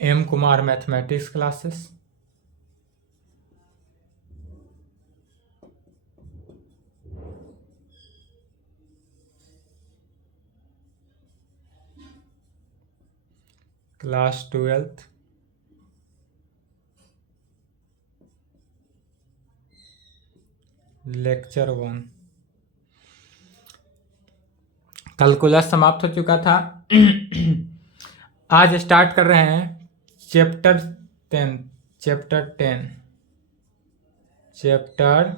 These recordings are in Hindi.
M Kumar mathematics classes. Class 12th। Lecture 1। Calculus समाप्त हो चुका था। आज स्टार्ट कर रहे हैं चैप्टर 10। चैप्टर 10। चैप्टर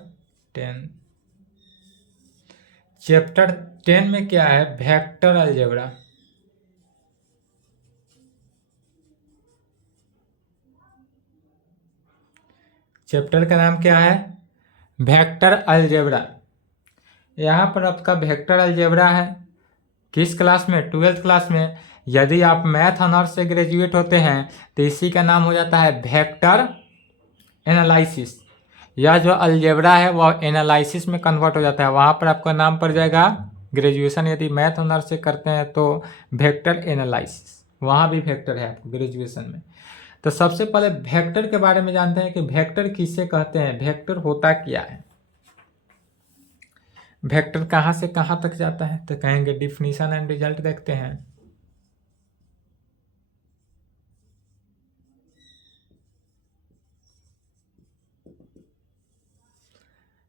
10 में क्या है? Vector algebra. चैप्टर का नाम क्या है? Vector algebra. यहाँ पर आपका वेक्टर अलजेब्रा है। किस क्लास में? 12th क्लास में। यदि आप मैथ ऑनर्स से ग्रेजुएट होते हैं तो इसी का नाम हो जाता है वेक्टर एनालिसिस। यह जो अलजेब्रा है वह एनालिसिस में कन्वर्ट हो जाता है, वहाँ पर आपका नाम पड़ जाएगा ग्रेजुएशन। यदि मैथ ऑनर्स से करते हैं तो वेक्टर एनालिसिस, वहाँ भी वेक्टर है आपको ग्रेजुएशन में। तो सबसे पहले वेक्टर के बारे में जानते हैं कि वेक्टर किसे कहते हैं, वेक्टर होता क्या है, वेक्टर कहाँ से कहाँ तक जाता है। तो कहेंगे डिफिनीशन एंड रिजल्ट देखते हैं।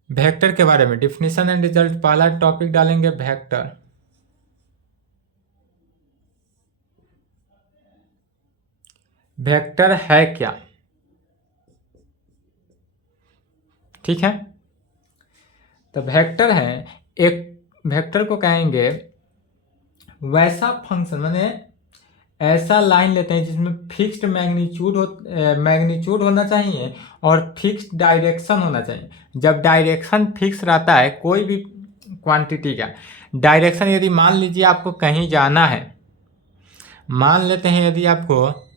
वेक्टर के बारे में डिफिनीशन एंड रिजल्ट, पहला टॉपिक डालेंगे वेक्टर। वेक्टर है क्या? ठीक है, तो वेक्टर है, एक वेक्टर को कहेंगे वैसा फंक्शन, माने ऐसा लाइन लेते हैं जिसमें फिक्स्ड मैग्नीट्यूड होना चाहिए और फिक्स्ड डायरेक्शन होना चाहिए। जब डायरेक्शन फिक्स रहता है कोई भी क्वांटिटी का डायरेक्शन, यदि मान लीजिए आपको कहीं जाना है, मान लेते हैं यदि आपको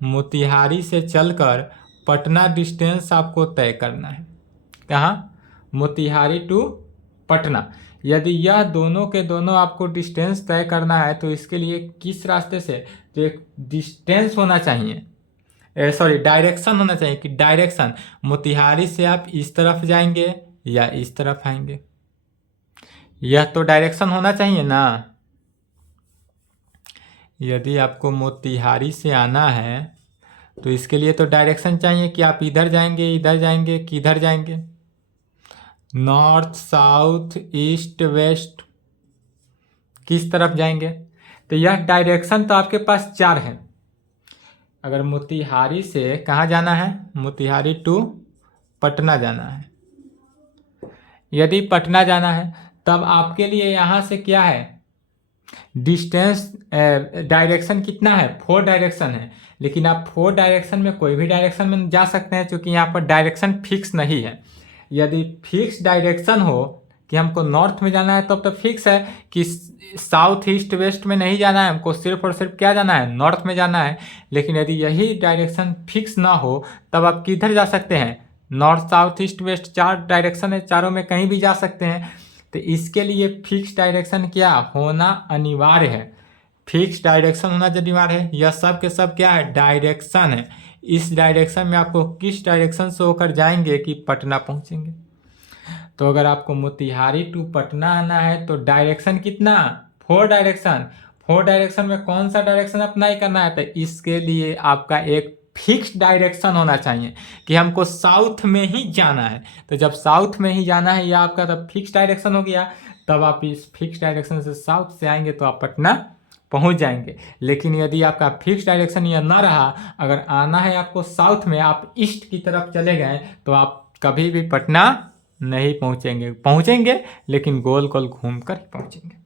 मोतिहारी से चलकर पटना डिस्टेंस आपको तय करना है। कहाँ? मोतिहारी टू पटना। यदि यह दोनों के दोनों आपको डिस्टेंस तय करना है तो इसके लिए किस रास्ते से? तो एक डिस्टेंस होना चाहिए, डायरेक्शन होना चाहिए कि डायरेक्शन मोतिहारी से आप इस तरफ जाएंगे या इस तरफ आएंगे, यह तो डायरेक्शन होना चाहिए ना। यदि आपको मोतिहारी से आना है तो इसके लिए तो डायरेक्शन चाहिए कि आप इधर जाएंगे किधर जाएंगे, नॉर्थ साउथ ईस्ट वेस्ट, किस तरफ जाएंगे। तो यह डायरेक्शन तो आपके पास 4 है। अगर मोतिहारी से कहाँ जाना है? मोतिहारी टू पटना जाना है। यदि पटना जाना है तब आपके लिए यहाँ से क्या है? डिस्टेंस डायरेक्शन कितना है? 4 डायरेक्शन है, लेकिन आप 4 डायरेक्शन में कोई भी डायरेक्शन में जा सकते हैं क्योंकि यहाँ पर डायरेक्शन फिक्स नहीं है। यदि फिक्स डायरेक्शन हो कि हमको नॉर्थ में जाना है तब तो फिक्स है कि साउथ ईस्ट वेस्ट में नहीं जाना है, हमको सिर्फ और सिर्फ क्या जाना है? नॉर्थ में जाना है। लेकिन यदि यही डायरेक्शन फिक्स ना हो तब आप किधर जा सकते हैं? North south east west 4 direction है, चारों में कहीं भी जा सकते हैं। तो इसके लिए फिक्स डायरेक्शन क्या होना अनिवार्य है? फिक्स डायरेक्शन होना अनिवार्य है। यह सब के सब क्या है? डायरेक्शन है। इस डायरेक्शन में आपको किस डायरेक्शन से होकर जाएंगे कि पटना पहुंचेंगे। तो अगर आपको मोतिहारी टू पटना आना है तो डायरेक्शन कितना? 4 डायरेक्शन। 4 डायरेक्शन में कौन सा डायरेक्शन अप्लाई करना है? तो इसके लिए आपका एक फिक्स्ड डायरेक्शन होना चाहिए कि हमको साउथ में ही जाना है। तो जब साउथ में ही जाना है या आपका तब फिक्स डायरेक्शन हो गया, तब आप इस फिक्स डायरेक्शन से साउथ से आएंगे तो आप पटना पहुंच जाएंगे। लेकिन यदि आपका फिक्स डायरेक्शन यह ना रहा, अगर आना है आपको साउथ में, आप ईस्ट की तरफ चले गए तो आप कभी भी पटना नहीं पहुंचेंगे लेकिन गोल गोल घूम कर पहुंचेंगे।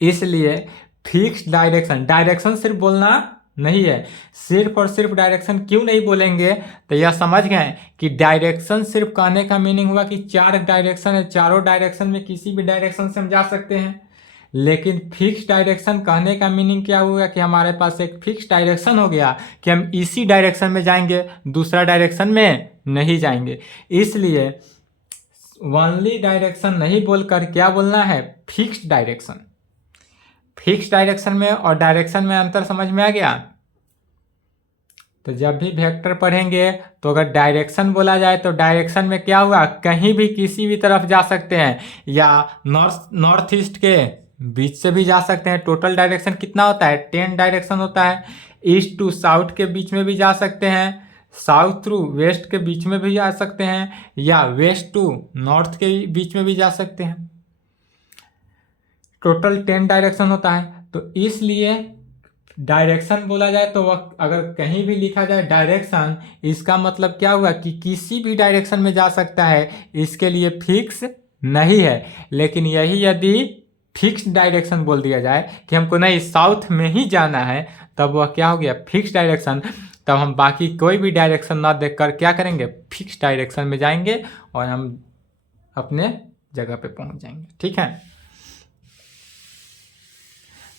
इसलिए फिक्स डायरेक्शन सिर्फ बोलना नहीं है। सिर्फ और सिर्फ डायरेक्शन क्यों नहीं बोलेंगे? तो यह समझ गए कि डायरेक्शन सिर्फ कहने का मीनिंग हुआ कि 4 डायरेक्शन है, चारों डायरेक्शन में किसी भी डायरेक्शन से हम जा सकते हैं। लेकिन फिक्स डायरेक्शन कहने का मीनिंग क्या हुआ कि हमारे पास एक फिक्स डायरेक्शन हो गया कि हम इसी डायरेक्शन में जाएंगे, दूसरा डायरेक्शन में नहीं जाएंगे। इसलिए ओनली डायरेक्शन नहीं बोलकर क्या बोलना है? Fixed direction. फिक्स डायरेक्शन में और डायरेक्शन में अंतर समझ में आ गया। तो जब भी वेक्टर पढ़ेंगे तो अगर डायरेक्शन बोला जाए तो डायरेक्शन में क्या हुआ, कहीं भी किसी भी तरफ जा सकते हैं, या नॉर्थ ईस्ट के बीच से भी जा सकते हैं। टोटल डायरेक्शन कितना होता है, 10 डायरेक्शन होता है। ईस्ट टू साउथ के बीच में भी जा सकते हैं, साउथ टू वेस्ट के बीच में भी जा सकते हैं, या वेस्ट टू नॉर्थ के बीच में भी जा सकते हैं। टोटल 10 डायरेक्शन होता है। तो इसलिए डायरेक्शन बोला जाए तो वह अगर कहीं भी लिखा जाए डायरेक्शन, इसका मतलब क्या हुआ कि किसी भी डायरेक्शन में जा सकता है, इसके लिए फिक्स नहीं है। लेकिन यही यदि फिक्स डायरेक्शन बोल दिया जाए कि हमको नहीं साउथ में ही जाना है, तब वह क्या हो गया, फिक्स डायरेक्शन। तब हम बाकी कोई भी डायरेक्शन ना देखकर क्या करेंगे, फिक्स डायरेक्शन में जाएंगे और हम अपने जगह पे पहुंच जाएंगे। ठीक है।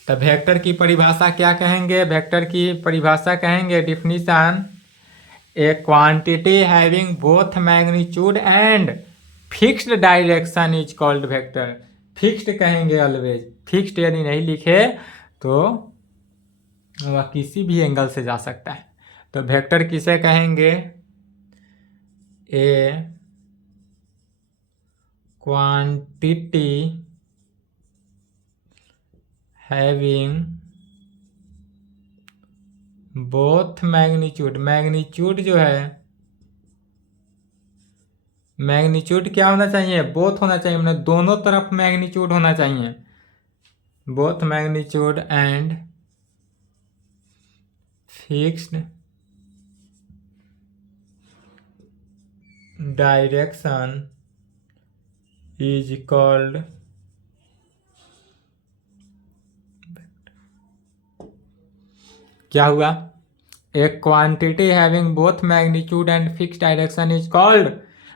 तब वेक्टर की परिभाषा क्या कहेंगे, वेक्टर की परिभाषा कहेंगे definition, A quantity having both magnitude and fixed direction is called vector. Fixed कहेंगे ऑलवेज, फिक्स्ड यदि नहीं लिखे तो वह किसी भी एंगल से जा सकता है। तो वेक्टर किसे कहेंगे, ए quantity having both magnitude, magnitude जो है, मैग्नीट्यूड क्या होना चाहिए, बोथ होना चाहिए, मतलब दोनों तरफ मैग्नीट्यूड होना चाहिए, both magnitude and fixed direction is called क्या हुआ, ए quantity having both magnitude and fixed direction is called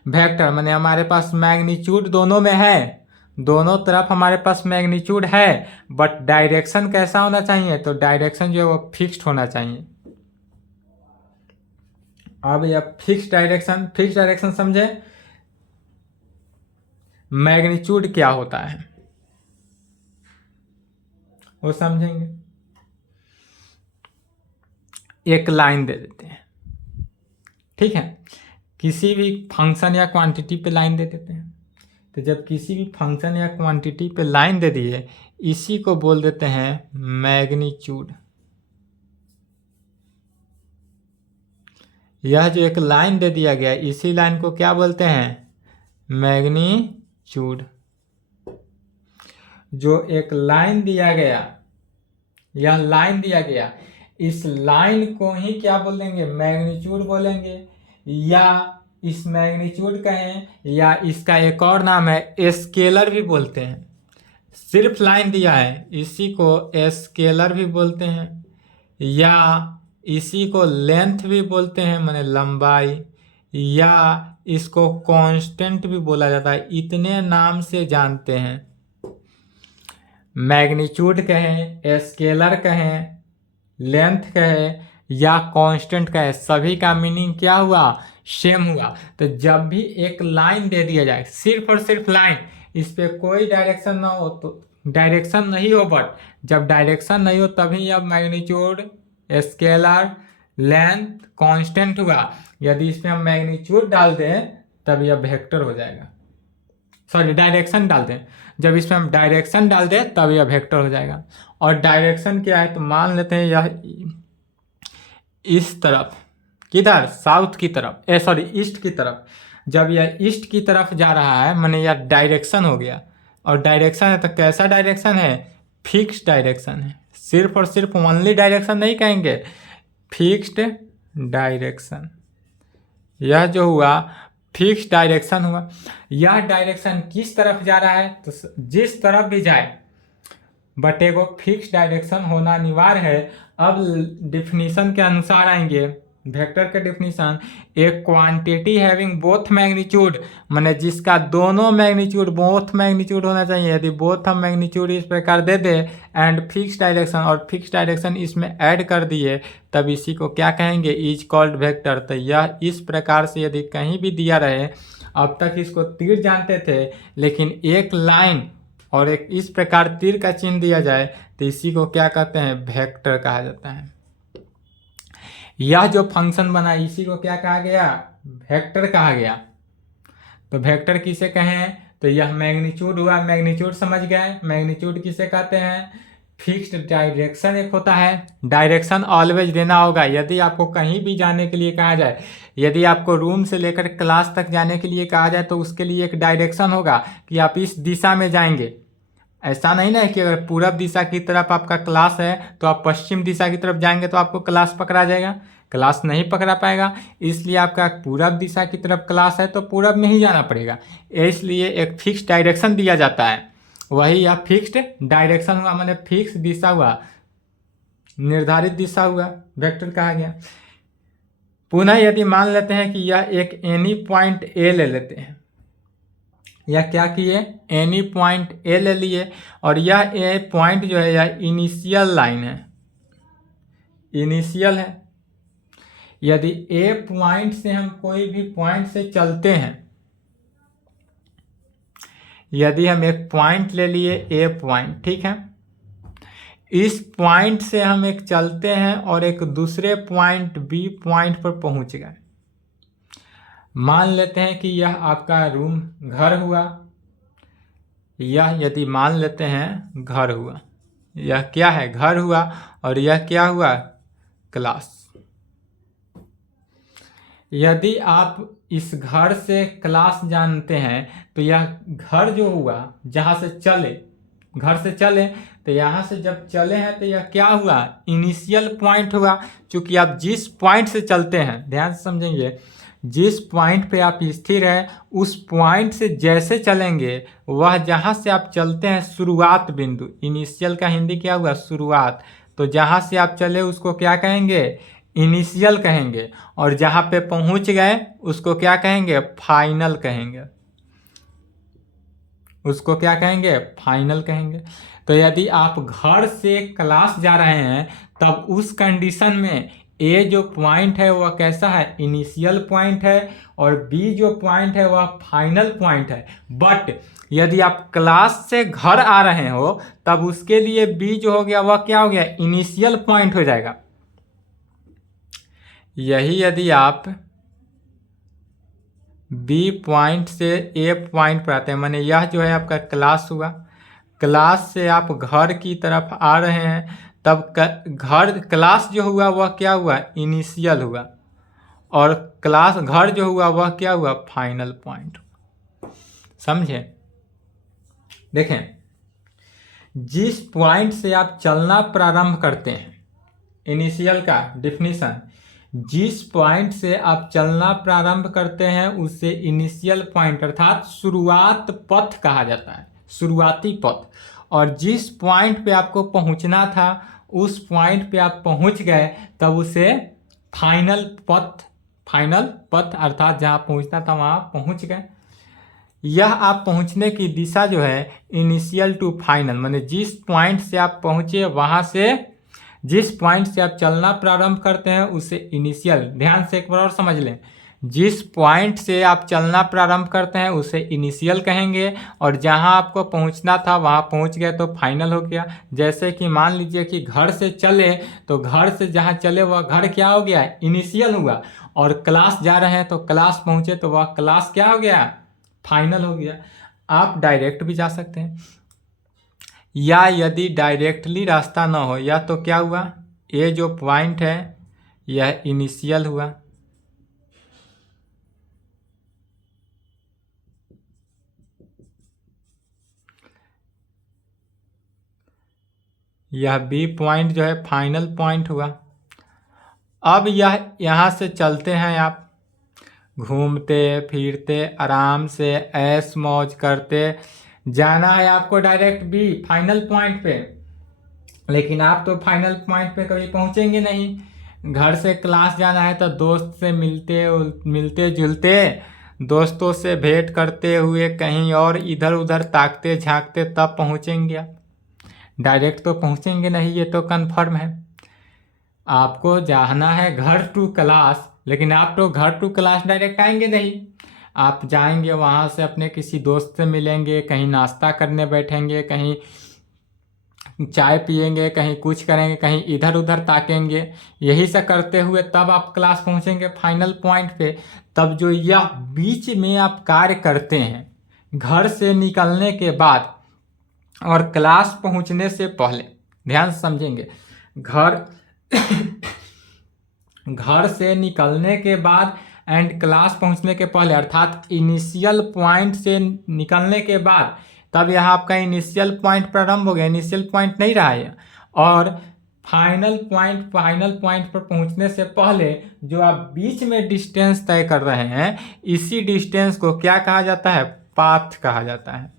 vector. माने हमारे पास मैग्नीट्यूड दोनों में है, दोनों तरफ हमारे पास मैग्नीट्यूड है, बट डायरेक्शन कैसा होना चाहिए, तो डायरेक्शन जो है वो फिक्स्ड होना चाहिए। अब यह फिक्स्ड डायरेक्शन, फिक्स्ड डायरेक्शन समझे, मैग्नीट्यूड क्या होता है वो समझेंगे। एक लाइन दे देते हैं, ठीक है, किसी भी फंक्शन या क्वांटिटी पे लाइन दे देते हैं। तो जब किसी भी फंक्शन या क्वांटिटी पे लाइन दे दिए, इसी को बोल देते हैं मैग्नीट्यूड। यह जो एक लाइन दे दिया गया, इसी लाइन को क्या बोलते हैं, मैग्नीट्यूड। जो एक लाइन दिया गया, यह लाइन दिया गया, इस लाइन को ही क्या बोलेंगे, मैग्नीट्यूड बोलेंगे, या इस मैग्नीट्यूड कहें, या इसका एक और नाम है स्केलर भी बोलते हैं। सिर्फ लाइन दिया है, इसी को स्केलर भी बोलते हैं, या इसी को लेंथ भी बोलते हैं, माने लंबाई, या इसको कांस्टेंट भी बोला जाता है। इतने नाम से जानते हैं, मैग्नीट्यूड कहें, स्केलर कहें, लेंथ कहें या कांस्टेंट कहें, सभी का मीनिंग क्या हुआ, सेम हुआ। तो जब भी एक लाइन दे दिया जाए, सिर्फ और सिर्फ लाइन, इस पे कोई डायरेक्शन ना हो, तो डायरेक्शन नहीं हो, बट जब डायरेक्शन नहीं हो तभी अब मैग्नीट्यूड, स्केलर, लेंथ, कांस्टेंट हुआ। यदि इसमें हम मैग्नीट्यूड डाल दें तब यह वेक्टर हो जाएगा, सॉरी डायरेक्शन डाल दें, जब इसमें हम डायरेक्शन डाल दें तब यह वेक्टर हो जाएगा। और डायरेक्शन क्या है, तो मान लेते हैं यह इस तरफ, किधर, साउथ की तरफ, सॉरी ईस्ट की तरफ। जब यह ईस्ट की तरफ जा रहा है, माने यह डायरेक्शन हो गया, और डायरेक्शन है तो कैसा डायरेक्शन है, फिक्स्ड डायरेक्शन है। सिर्फ और सिर्फ ओनली डायरेक्शन नहीं कहेंगे, फिक्स्ड डायरेक्शन। यह जो हुआ फिक्स्ड डायरेक्शन हुआ। यह डायरेक्शन किस तरफ जा रहा है, तो जिस तरफ भी जाए, बट एगो फिक्स्ड डायरेक्शन होना अनिवार्य है। अब डिफिनीशन के अनुसार आएंगे, वेक्टर के डिफिनीशन, एक क्वांटिटी हैविंग बोथ मैग्नीट्यूड, माने जिसका दोनों मैग्नीट्यूड, बोथ मैग्नीट्यूड होना चाहिए। यदि बोथ हम मैग्नीट्यूड इस प्रकार दे दे एंड फिक्स डायरेक्शन, और फिक्स डायरेक्शन इसमें ऐड कर दिए, तब इसी को क्या कहेंगे, इज कॉल्ड वेक्टर। तो यह इस प्रकार से यदि कहीं भी दिया रहे, अब तक इसको तीर जानते थे, लेकिन एक लाइन और एक इस प्रकार तीर का चिन्ह दिया जाए तो इसी को क्या कहते हैं, वेक्टर कहा जाता है। यह जो फंक्शन बना इसी को क्या कहा गया, वेक्टर कहा गया। तो वेक्टर किसे कहें, तो यह मैग्नीट्यूड हुआ, मैग्नीट्यूड समझ गए। मैग्नीट्यूड किसे कहते हैं, फिक्स्ड डायरेक्शन एक होता है, डायरेक्शन ऑलवेज देना होगा। यदि आपको कहीं भी जाने के लिए कहा जाए, यदि आपको रूम से लेकर क्लास तक जाने के लिए कहा जाए तो उसके लिए एक डायरेक्शन होगा कि आप इस दिशा में जाएंगे। ऐसा नहीं ना है कि अगर पूरब दिशा की तरफ आपका क्लास है तो आप पश्चिम दिशा की तरफ जाएंगे तो आपको क्लास पकड़ा जाएगा, क्लास नहीं पकड़ा पाएगा। इसलिए आपका पूरब दिशा की तरफ क्लास है तो पूरब में ही जाना पड़ेगा, इसलिए एक फिक्स डायरेक्शन दिया जाता है। वही यह फिक्स्ड डायरेक्शन हुआ, माने फिक्स दिशा हुआ, निर्धारित दिशा हुआ, वेक्टर कहा गया। पुनः यदि मान लेते हैं कि यह एक एनी पॉइंट ए ले लेते हैं, या क्या किए, एनी पॉइंट ए ले लिए, और यह ए पॉइंट जो है यह इनिशियल लाइन है, इनिशियल है। यदि ए पॉइंट से हम कोई भी पॉइंट से चलते हैं, यदि हम एक पॉइंट ले लिए ए पॉइंट, ठीक है, इस पॉइंट से हम एक चलते हैं और एक दूसरे पॉइंट बी पॉइंट पर पहुंच गए। मान लेते हैं कि यह आपका रूम घर हुआ, यह यदि मान लेते हैं घर हुआ, यह क्या है, घर हुआ, और यह क्या हुआ, क्लास। यदि आप इस घर से क्लास जानते हैं तो यह घर जो हुआ जहाँ से चले, घर से चले तो यहाँ से जब चले हैं तो यह क्या हुआ, इनिशियल पॉइंट हुआ। क्योंकि आप जिस पॉइंट से चलते हैं, ध्यान से समझेंगे, जिस पॉइंट पे आप स्थिर हैं उस पॉइंट से जैसे चलेंगे, वह जहाँ से आप चलते हैं शुरुआत बिंदु, इनिशियल का हिंदी क्या हुआ, शुरुआत। तो जहाँ से आप चले उसको क्या कहेंगे, इनिशियल कहेंगे, और जहाँ पे पहुँच गए उसको क्या कहेंगे, फाइनल कहेंगे, उसको क्या कहेंगे, फाइनल कहेंगे। तो यदि आप घर से क्लास जा रहे हैं तब उस कंडीशन में ए जो पॉइंट है वह कैसा है, इनिशियल पॉइंट है, और बी जो पॉइंट है वह फाइनल पॉइंट है। बट यदि आप क्लास से घर आ रहे हो तब उसके लिए बी जो हो गया वह क्या हो गया, इनिशियल पॉइंट हो जाएगा। यही यदि आप बी पॉइंट से ए पॉइंट पर आते हैं, माने यह जो है आपका क्लास हुआ, क्लास से आप घर की तरफ आ रहे हैं तब घर क्लास जो हुआ वह क्या हुआ, इनिशियल हुआ, और क्लास घर जो हुआ वह क्या हुआ, फाइनल पॉइंट। समझे, देखें, जिस पॉइंट से आप चलना प्रारंभ करते हैं, इनिशियल का डिफिनीशन, जिस पॉइंट से आप चलना प्रारंभ करते हैं उसे इनिशियल पॉइंट अर्थात शुरुआत पथ कहा जाता है, शुरुआती पथ। और जिस पॉइंट पे आपको पहुंचना था उस पॉइंट पे आप पहुंच गए तब उसे फाइनल पथ, फाइनल पथ अर्थात जहां पहुंचना था वहां पहुंच गए। यह आप पहुंचने की दिशा जो है इनिशियल टू फाइनल, माने जिस पॉइंट से आप पहुंचे वहां से, जिस पॉइंट से आप चलना प्रारंभ करते हैं उसे इनिशियल, ध्यान से एक बार और समझ लें, जिस पॉइंट से आप चलना प्रारंभ करते हैं उसे इनिशियल कहेंगे, और जहां आपको पहुंचना था वहां पहुंच गए तो फाइनल हो गया। जैसे कि मान लीजिए कि घर से चले तो घर से जहां चले वह घर क्या हो गया, इनिशियल हुआ, और क्लास जा रहे हैं तो क्लास पहुंचे तो वह क्लास क्या हो गया, फाइनल हो गया। आप डायरेक्ट भी जा सकते हैं, या यदि डायरेक्टली रास्ता ना हो, या तो क्या हुआ, ये जो पॉइंट है यह इनिशियल हुआ, यह बी पॉइंट जो है फाइनल पॉइंट हुआ। अब यह यहाँ से चलते हैं, आप घूमते फिरते आराम से ऐश मौज करते जाना है आपको डायरेक्ट बी फाइनल पॉइंट पे, लेकिन आप तो फाइनल पॉइंट पे कभी पहुंचेंगे नहीं। घर से क्लास जाना है तो दोस्त से मिलते जुलते, दोस्तों से भेंट करते हुए कहीं और इधर उधर ताकते झांकते तब पहुंचेंगे आप, डायरेक्ट तो पहुंचेंगे नहीं, ये तो कन्फर्म है। आपको जाना है घर टू क्लास, लेकिन आप तो घर टू क्लास डायरेक्ट आएंगे नहीं, आप जाएंगे वहाँ से अपने किसी दोस्त से मिलेंगे, कहीं नाश्ता करने बैठेंगे, कहीं चाय पिएंगे, कहीं कुछ करेंगे, कहीं इधर उधर ताकेंगे, यही सब करते हुए तब आप क्लास पहुंचेंगे फाइनल पॉइंट पे। तब जो यह बीच में आप कार्य करते हैं घर से निकलने के बाद और क्लास पहुंचने से पहले, ध्यान से समझेंगे, घर घर से निकलने के बाद एंड क्लास पहुंचने के पहले, अर्थात इनिशियल पॉइंट से निकलने के बाद, तब यह आपका इनिशियल पॉइंट प्रारंभ हो गया, इनिशियल पॉइंट नहीं रहा है। और फाइनल पॉइंट पर पहुंचने से पहले जो आप बीच में डिस्टेंस तय कर रहे हैं, इसी डिस्टेंस को क्या कहा जाता है? पाथ कहा जाता है।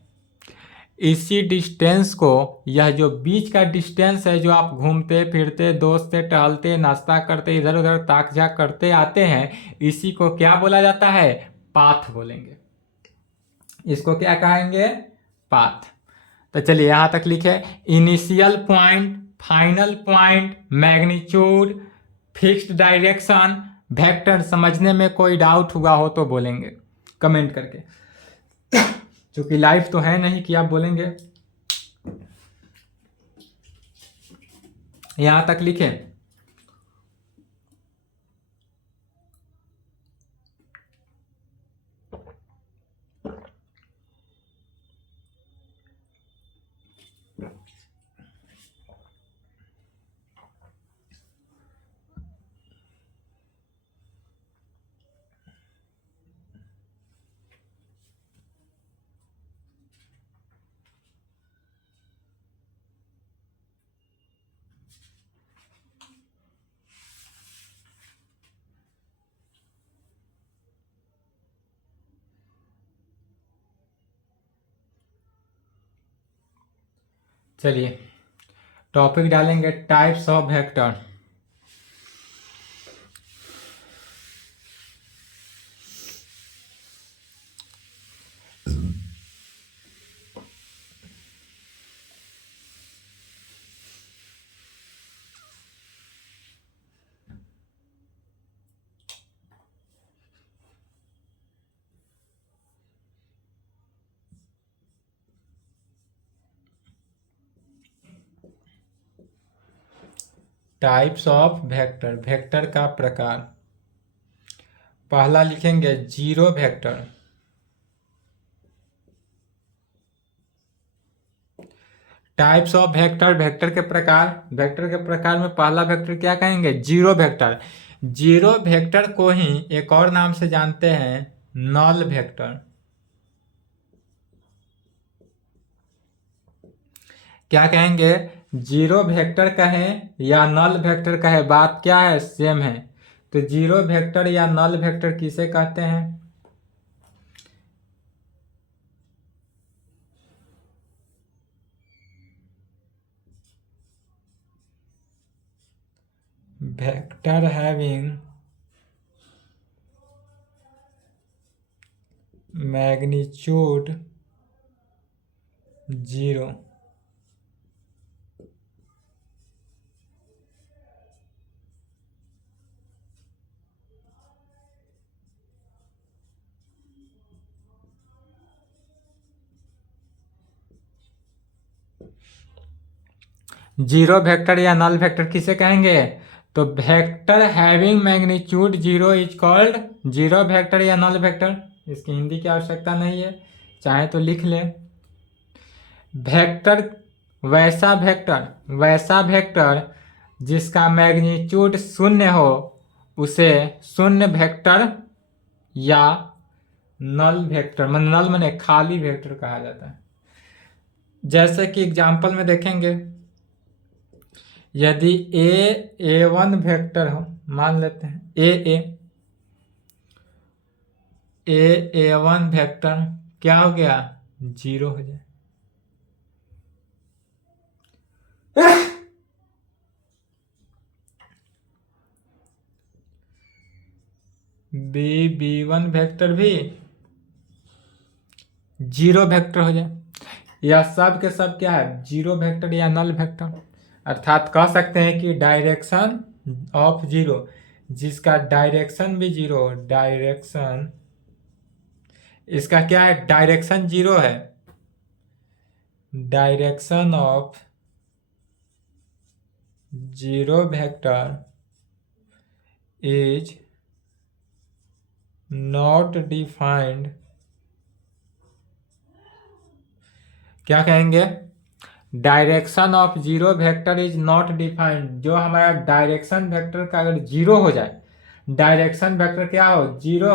इसी डिस्टेंस को, यह जो बीच का डिस्टेंस है, जो आप घूमते फिरते, दोस्त से टहलते, नाश्ता करते, इधर उधर ताक झाक करते आते हैं, इसी को क्या बोला जाता है? पाथ बोलेंगे। इसको क्या कहेंगे? पाथ। तो चलिए यहां तक लिखे, initial point, final point, magnitude, fixed direction, vector. समझने में कोई डाउट हुआ हो तो बोलेंगे कमेंट करके, क्योंकि लाइव तो है नहीं कि आप बोलेंगे। यहां तक लिखें। चलिए टॉपिक डालेंगे, types of vector. Types of vector, vector का प्रकार। पहला लिखेंगे zero vector. Types of vector, vector के प्रकार। वेक्टर के प्रकार में पहला वेक्टर क्या कहेंगे? Zero vector. जीरो वेक्टर को ही एक और नाम से जानते हैं, नल वेक्टर। क्या कहेंगे? जीरो वेक्टर कहें या नल वेक्टर कहें, बात क्या है? सेम है। तो जीरो वेक्टर या नल वेक्टर किसे कहते हैं? Vector having magnitude zero. Zero vector या नल वेक्टर किसे कहेंगे? तो vector having magnitude zero is called zero vector या नल वेक्टर। इसकी हिंदी की आवश्यकता नहीं है, चाहे तो लिख ले। वेक्टर, वैसा वेक्टर जिसका मैग्नीट्यूड शून्य हो, उसे शून्य वेक्टर या नल वेक्टर, नल माने खाली वेक्टर कहा जाता है। जैसे कि एग्जाम्पल में देखेंगे, यदि ए1 वेक्टर हो, मान लेते हैं ए1 वेक्टर क्या हो गया? जीरो हो जाए। बी1 वेक्टर भी जीरो वेक्टर हो जाए। यह सब के सब क्या है? जीरो वेक्टर या नल वेक्टर। अर्थात कह सकते हैं कि डायरेक्शन ऑफ जीरो, जिसका डायरेक्शन भी जीरो, डायरेक्शन इसका क्या है? डायरेक्शन जीरो है। Direction of zero vector is not defined, क्या कहेंगे, direction of zero vector is not defined. जो हमारा डायरेक्शन वेक्टर का अगर जीरो हो जाए, डायरेक्शन वेक्टर क्या हो, जीरो,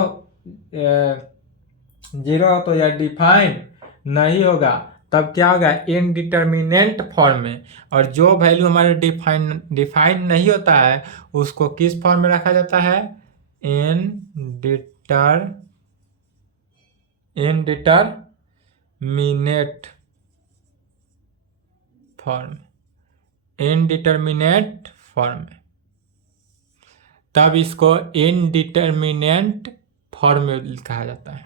जीरो हो तो यह डिफाइंड नहीं होगा, तब क्या होगा, इनडिटर्मिनेंट फॉर्म में। और जो वैल्यू हमारे डिफाइन नहीं होता है उसको किस फॉर्म में रखा जाता है, इनडिटरमिनेट फॉर्म, इनडिटर्मिनेट फॉर्म में, तब इसको इनडिटर्मिनेंट फॉर्म में कहा जाता है।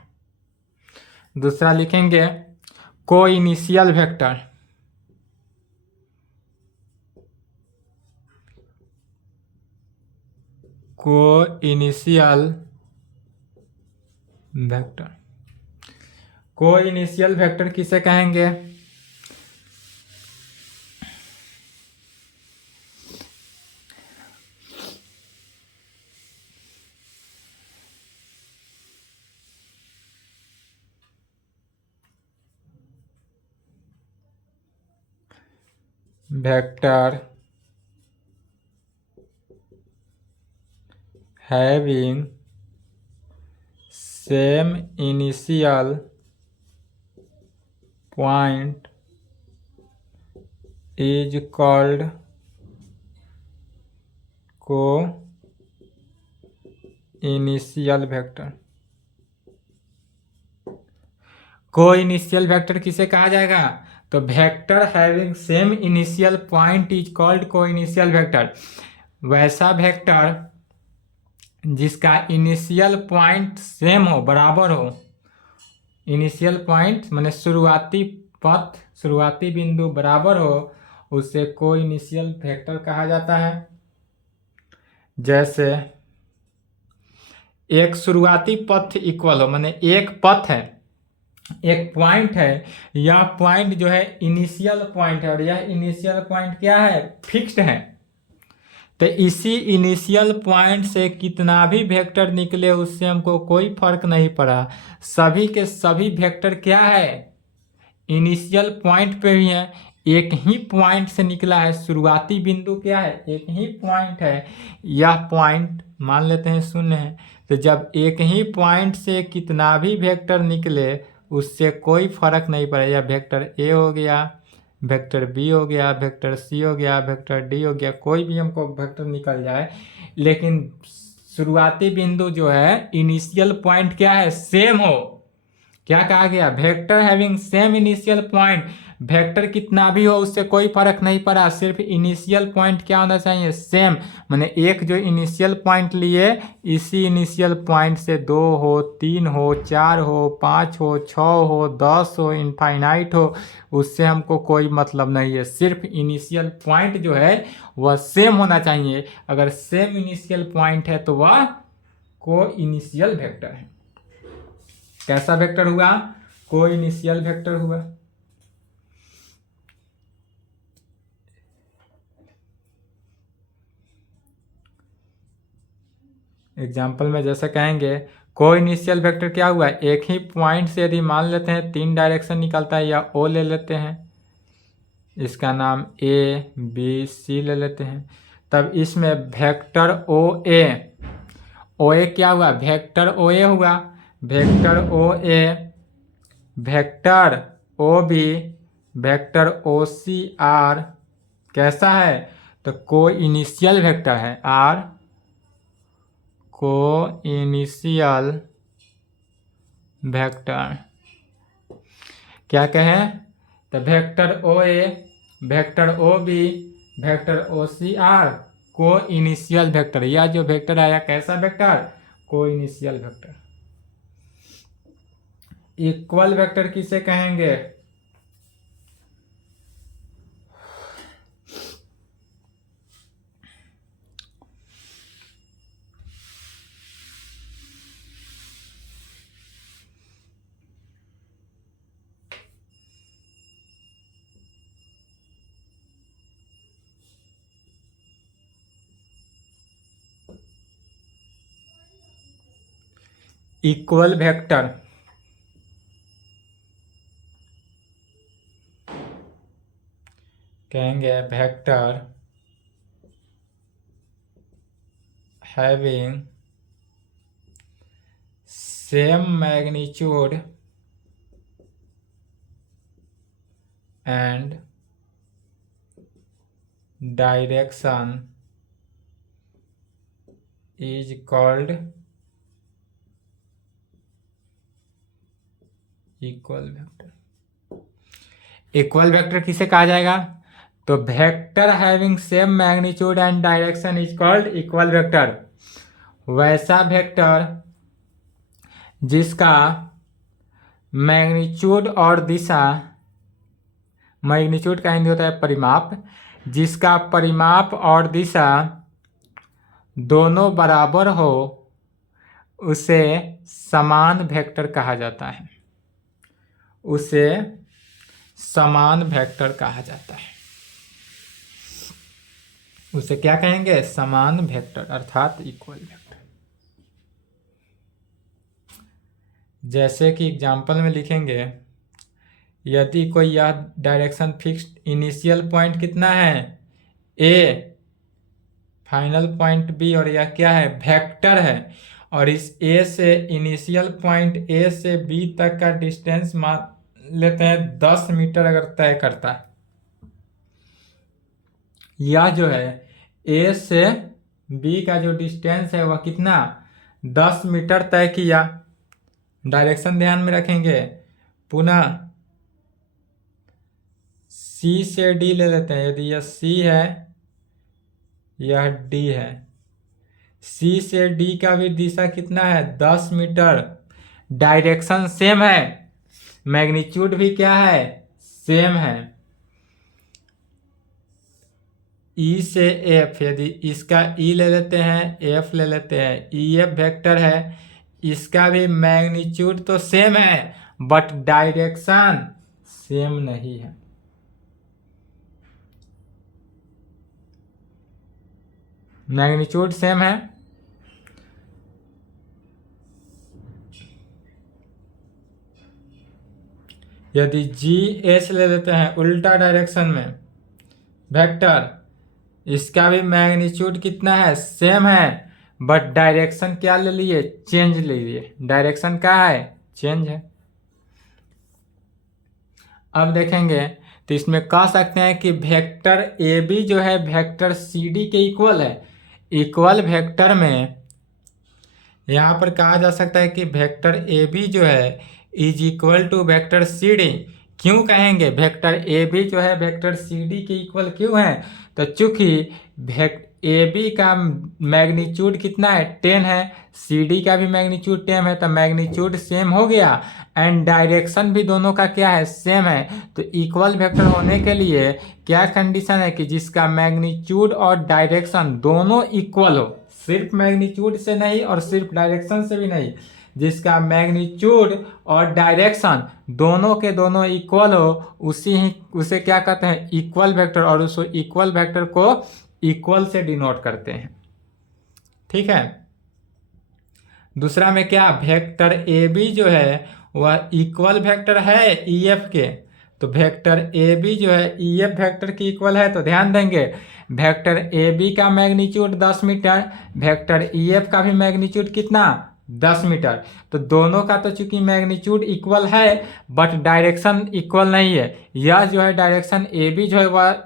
दूसरा लिखेंगे coinitial vector, coinitial vector, coinitial vector किसे कहेंगे, vector having same initial point is called coinitial vector. Coinitial vector किसे कहा जाएगा, तो vector having same initial point is called coinitial vector. वैसा वेक्टर जिसका इनिशियल पॉइंट सेम हो, बराबर हो, इनिशियल पॉइंट माने शुरुआती पथ, शुरुआती बिंदु बराबर हो, उसे को इनिशियल वेक्टर कहा जाता है। जैसे एक शुरुआती पथ इक्वल हो, माने एक पथ है, एक पॉइंट है, यह पॉइंट जो है इनिशियल पॉइंट है और यह इनिशियल पॉइंट क्या है, फिक्स्ड है। तो इसी इनिशियल पॉइंट से कितना भी वेक्टर निकले उससे हमको कोई फर्क नहीं पड़ा, सभी के सभी वेक्टर क्या है, इनिशियल पॉइंट पे भी है, एक ही पॉइंट से निकला है, शुरुआती बिंदु क्या है, एक ही पॉइंट है, यह पॉइंट मान लेते हैं शून्य है। तो जब एक ही पॉइंट से कितना भी वेक्टर निकले उससे कोई फर्क नहीं पड़ा, यह वेक्टर ए हो गया, वेक्टर बी हो गया, वेक्टर सी हो गया, वेक्टर डी हो गया, कोई भी हमको वेक्टर निकल जाए, लेकिन शुरुआती बिंदु जो है, इनिशियल पॉइंट क्या है, सेम हो। क्या कहा गया, vector having same initial point, vector कितना भी हो उससे कोई फर्क नहीं पड़ा, सिर्फ इनिशियल पॉइंट क्या होना चाहिए, सेम। माने एक जो इनिशियल पॉइंट लिए, इसी इनिशियल पॉइंट से 2 हो, 3 हो, 4 हो, 5 हो, 6 हो, 10 हो, इनफाइनाइट हो, उससे हमको कोई मतलब नहीं है, सिर्फ इनिशियल पॉइंट जो है वह सेम होना चाहिए। अगर सेम इनिशियल पॉइंट है तो वह को इनिशियल वेक्टर है। कैसा वेक्टर हुआ, को इनिशियल वेक्टर हुआ। एग्जाम्पल में जैसे कहेंगे, को इनिशियल वेक्टर क्या हुआ, एक ही पॉइंट से यदि मान लेते हैं 3 डायरेक्शन निकलता है, या ओ ले लेते हैं, इसका नाम ए बी सी ले लेते हैं, तब इसमें वेक्टर ओ ए क्या हुआ, वेक्टर ओ ए हुआ, vector O A, vector O B, vector O C are कैसा है, तो को इनिशियल वेक्टर है, आर को इनिशियल वेक्टर। क्या कहें, तो vector O A, vector O B, vector O C are coinitial vector. यह जो वेक्टर आया कैसा vector, coinitial vector. Equal vector किसे कहेंगे, इक्वल वेक्टर कहेंगे vector having same magnitude and direction is called equal vector. Equal vector किसे कहा जाएगा? तो vector having same magnitude and direction is called equal vector. वैसा वेक्टर जिसका मैग्नीट्यूड और दिशा, मैग्नीट्यूड का हिंदी होता है परिमाप, जिसका परिमाप और दिशा दोनों बराबर हो उसे समान वेक्टर कहा जाता है। उसे समान वेक्टर कहा जाता है। उसे क्या कहेंगे? समान वेक्टर अर्थात इक्वल वेक्टर। जैसे कि एग्जाम्पल में लिखेंगे, यदि कोई यह डायरेक्शन फिक्स्ड इनिशियल पॉइंट कितना है ए, फाइनल पॉइंट बी, और यह क्या है? वेक्टर है, और इस ए से इनिशियल पॉइंट ए से बी तक का डिस्टेंस मान लेते हैं 10 मीटर अगर तय करता है। यह जो है ए से बी का जो डिस्टेंस है वह कितना? 10 मीटर तय किया। डायरेक्शन ध्यान में रखेंगे। पुनः सी से डी ले लेते हैं। यदि यह सी है, यह डी है, सी से डी का भी दिशा कितना है? 10 मीटर। डायरेक्शन सेम है, मैग्नीट्यूड भी क्या है? सेम है। ई से एफ, यदि इसका ई ले लेते हैं, एफ ले लेते हैं, ई एफ वेक्टर है, इसका भी मैग्नीट्यूड तो सेम है बट डायरेक्शन सेम नहीं है। मैग्नीट्यूड सेम है, यदि जी एच ले लेते हैं उल्टा डायरेक्शन में वेक्टर, इसका भी मैग्नीट्यूड कितना है? सेम है, बट डायरेक्शन क्या ले लिए? चेंज ले लिए। डायरेक्शन क्या है? चेंज है। अब देखेंगे तो इसमें कह सकते हैं कि वेक्टर ए बी जो है वेक्टर सी डी के इक्वल है। इक्वल वेक्टर में यहाँ पर कहा जा सकता है कि वेक्टर ए बी जो है is equal to vector C D. क्यों कहेंगे वेक्टर ए बी जो है वेक्टर सी डी के इक्वल क्यों है? तो चूंकि ए बी का मैग्नीट्यूड कितना है? 10 है, सी डी का भी मैग्नीट्यूड 10 है, तो मैग्नीट्यूड सेम हो गया एंड डायरेक्शन भी दोनों का क्या है? सेम है। तो इक्वल वेक्टर होने के लिए क्या कंडीशन है? कि जिसका मैग्नीट्यूड और डायरेक्शन दोनों इक्वल हो, सिर्फ मैग्नीट्यूड से नहीं और सिर्फ डायरेक्शन से भी नहीं, जिसका मैग्नीट्यूड और डायरेक्शन दोनों के दोनों इक्वल हो उसे क्या कहते हैं? Equal vector. और उस इक्वल वेक्टर को इक्वल से डिनोट करते हैं। ठीक है। दूसरा में क्या? वेक्टर ए बी जो है वह इक्वल वेक्टर है ई एफ के। तो वेक्टर ए बी जो है ई एफ वेक्टर की इक्वल है। तो ध्यान देंगे वेक्टर ए बी का magnitude 10 metre, vector E F का भी मैग्नीट्यूड कितना? 10 मीटर। तो दोनों का तो चूंकि मैग्नीट्यूड इक्वल है बट डायरेक्शन इक्वल नहीं है। यह जो है डायरेक्शन ए बी जो है वह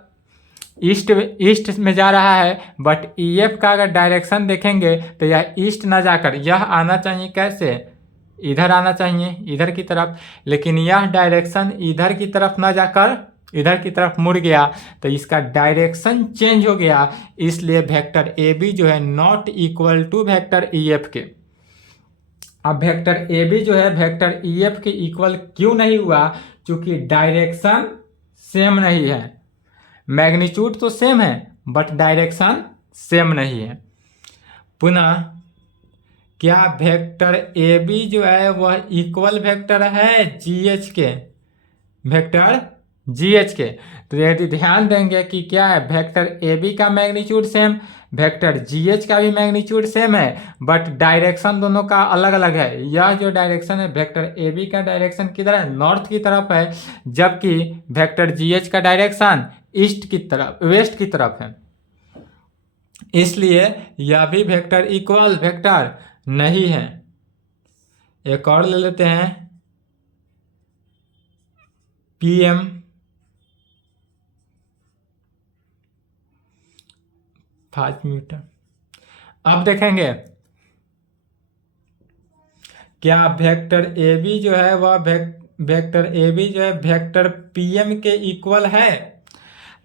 ईस्ट में जा रहा है, बट ई एफ का अगर डायरेक्शन देखेंगे तो यह ईस्ट ना जाकर यह आना चाहिए। कैसे? इधर आना चाहिए, इधर की तरफ, लेकिन यह डायरेक्शन इधर की तरफ ना जाकर इधर की तरफ मुड़ गया, तो इसका डायरेक्शन चेंज हो गया। इसलिए वेक्टर ए बी जो है not equal to vector E F के। अब वेक्टर ए बी जो है वेक्टर ई एफ के इक्वल क्यों नहीं हुआ? क्योंकि डायरेक्शन सेम नहीं है। मैग्नीट्यूड तो सेम है बट डायरेक्शन सेम नहीं है। पुनः क्या वेक्टर ए बी जो है वह इक्वल वेक्टर है जी एच के? वेक्टर जी एच के। तो यदि ध्यान देंगे कि क्या है, वेक्टर ए बी का मैग्नीट्यूड सेम, वेक्टर जी एच का भी मैग्नीट्यूड सेम है, बट डायरेक्शन दोनों का अलग अलग है। यह जो डायरेक्शन है वेक्टर ए बी का डायरेक्शन किधर है, नॉर्थ की तरफ है, जबकि वेक्टर जी एच का डायरेक्शन ईस्ट की तरफ, वेस्ट की तरफ है। इसलिए यह भी वेक्टर इक्वल वेक्टर नहीं है। एक और ले लेते हैं, पी एम 5 मीटर। अब देखेंगे क्या वेक्टर ए बी जो है वह वेक्टर ए बी जो है वेक्टर पी एम के इक्वल है।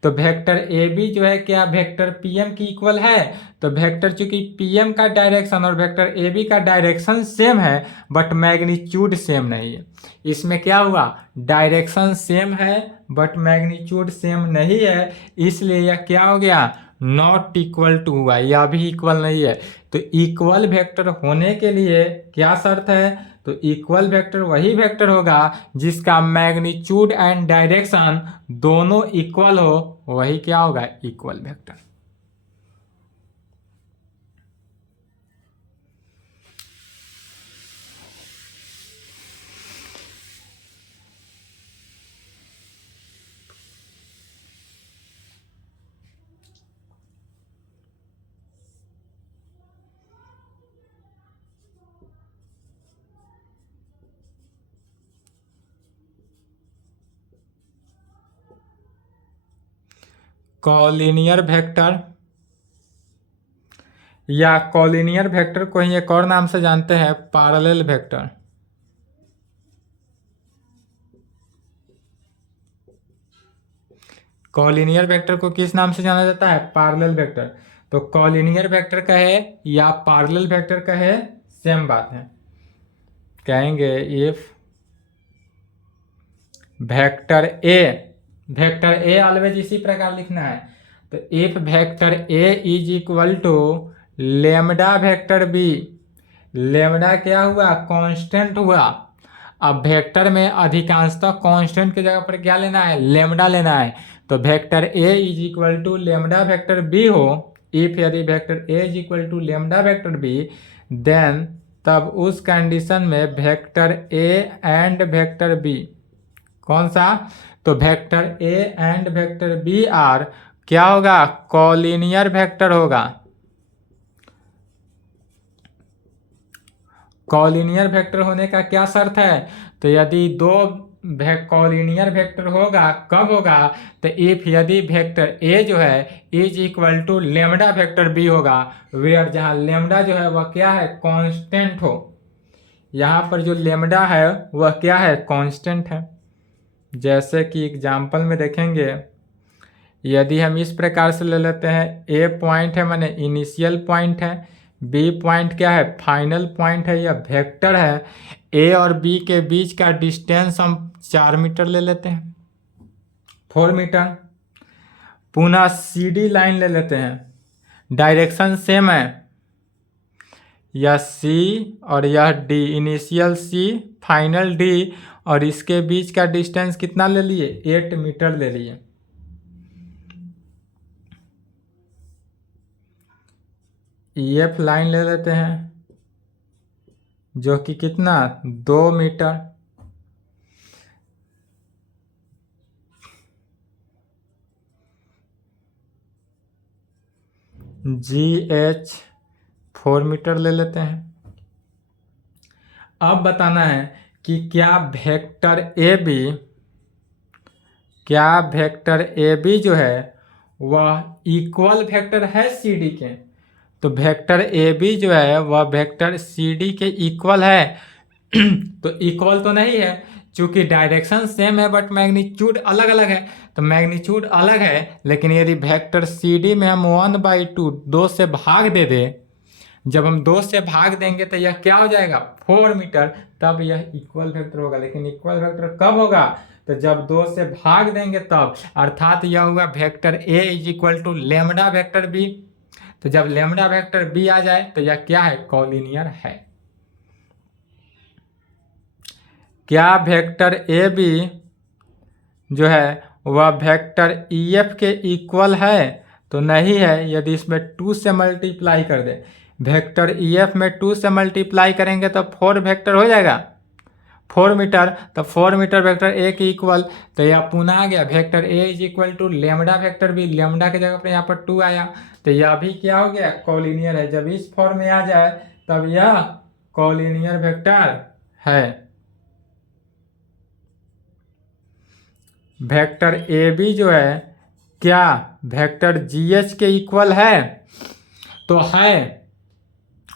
तो वेक्टर ए बी जो है क्या वेक्टर पी एम की इक्वल है। तो वेक्टर चूंकि पी एम का डायरेक्शन और वेक्टर ए बी का डायरेक्शन सेम है, बट मैग्नीट्यूड सेम नहीं है। इसमें क्या हुआ, डायरेक्शन सेम है बट मैग्नीट्यूड सेम नहीं है, इसलिए यह क्या हो गया, नॉट इक्वल टू हुआ, यह भी इक्वल नहीं है। तो इक्वल वेक्टर होने के लिए क्या शर्त है, तो इक्वल वेक्टर वही वेक्टर होगा जिसका मैग्नीट्यूड एंड डायरेक्शन दोनों इक्वल हो, वही क्या होगा, इक्वल वेक्टर। कॉलिनियर वेक्टर या कॉलिनियर वेक्टर को ही एक और नाम से जानते हैं, पैरेलल वेक्टर। कॉलिनियर वेक्टर को किस नाम से जाना जाता है, पैरेलल वेक्टर। तो कॉलिनियर वेक्टर का है या पैरेलल वेक्टर का है, सेम बात है। कहेंगे इफ वेक्टर ए ऑलवेज इसी प्रकार लिखना है। तो if vector A is equal to lambda vector B, lambda क्या हुआ, कांस्टेंट हुआ। अब वेक्टर में अधिकांशतः कांस्टेंट की जगह पर क्या लेना है, लेमडा लेना है। तो vector A is equal to lambda vector B हो, इफ यदि vector A is equal to lambda vector B, then तब उस कंडीशन में vector A and vector B, कौन सा, तो vector A and vector B are क्या होगा, कॉलिनियर वेक्टर होगा। कॉलिनियर वेक्टर होने का क्या शर्त है, तो यदि दो कॉलिनियर वेक्टर होगा, कब होगा, तो इफ यदि वेक्टर ए जो है is equal to lambda vector B होगा, वेयर जहां लेमडा जो है वह क्या है, कांस्टेंट हो। यहाँ पर जो लेमडा है वह क्या है, कांस्टेंट है। जैसे कि एग्जाम्पल में देखेंगे, यदि हम इस प्रकार से ले लेते हैं, ए पॉइंट है माने इनिशियल पॉइंट है, बी पॉइंट क्या है, फाइनल पॉइंट है, या वेक्टर है। ए और बी के बीच का डिस्टेंस हम 4 मीटर ले लेते हैं, 4 मीटर। पुनः सी डी लाइन ले लेते हैं, डायरेक्शन सेम है, यह सी और यह डी, इनिशियल सी फाइनल डी, और इसके बीच का डिस्टेंस कितना ले लिए, 8 मीटर ले लिए। EF लाइन ले लेते हैं जो कि कितना, 2 मीटर। GH 4 मीटर ले लेते हैं। अब बताना है कि क्या वेक्टर ए बी जो है वह इक्वल वेक्टर है सी डी के। तो वेक्टर ए बी जो है वह वेक्टर सी डी के इक्वल है। तो इक्वल तो नहीं है, चूंकि डायरेक्शन सेम है बट मैग्नीट्यूड अलग अलग है। तो मैग्नीट्यूड अलग है, लेकिन यदि वेक्टर सी डी में हम 1/2 2 से भाग दे दे, जब हम 2 से भाग देंगे तो यह क्या हो जाएगा, 4 मीटर, तब यह इक्वल वेक्टर होगा। लेकिन इक्वल वेक्टर कब होगा, तो जब 2 से भाग देंगे तब, अर्थात यह होगा vector A is equal to lambda vector B. तो जब लेमडा वेक्टर बी आ जाए तो यह क्या है, कॉलिनियर है। क्या वेक्टर ए बी जो है वह वेक्टर EF के इक्वल है तो नहीं है। यदि इसमें 2 से मल्टीप्लाई कर दे, वेक्टर EF में 2 से मल्टीप्लाई करेंगे तो 4 वेक्टर हो जाएगा, 4 मीटर। तो 4 मीटर वेक्टर ए के इक्वल, तो यह पुनः आ गया vector A is equal to lambda vector B, lambda की जगह पर यहाँ पर 2 आया, तो यह भी क्या हो गया, कॉलिनियर है। जब इस फॉर्म में आ जाए तब यह कॉलिनियर वेक्टर है। वेक्टर ए बी जो है क्या वेक्टर GH के इक्वल है, तो है।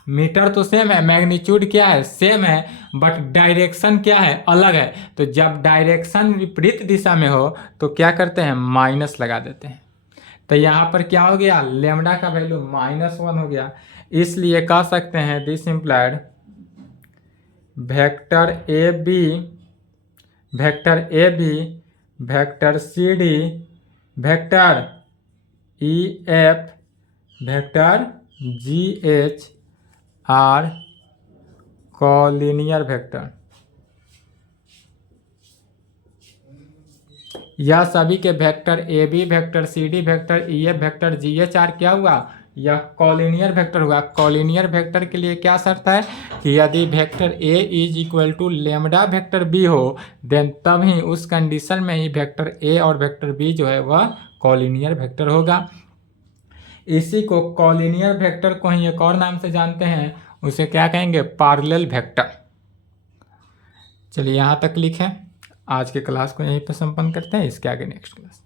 मीटर तो सेम है, मैग्नीट्यूड क्या है, सेम है, बट डायरेक्शन क्या है, अलग है। तो जब डायरेक्शन विपरीत दिशा में हो तो क्या करते हैं, माइनस लगा देते हैं। तो यहाँ पर क्या हो गया, लेमडा का वैल्यू -1 हो गया। इसलिए कह सकते हैं this implied vector A B, vector CD, vector EF, vector GH are collinear vector. यह सभी के vector AB, vector CD, vector EF, vector GH are क्या हुआ, यह कॉलिनियर वेक्टर हुआ। कॉलिनियर वेक्टर के लिए क्या शर्त है कि यदि vector A is equal to lambda vector B हो, देन तब ही उस कंडीशन में ही वेक्टर A और वेक्टर B जो है वह कॉलिनियर वेक्टर होगा। इसी को कॉलिनियर वेक्टर को ही एक और नाम से जानते हैं, उसे क्या कहेंगे, पैरेलल वेक्टर। चलिए यहाँ तक लिखें। आज के क्लास को यहीं पर संपन्न करते हैं, इसके आगे नेक्स्ट क्लास।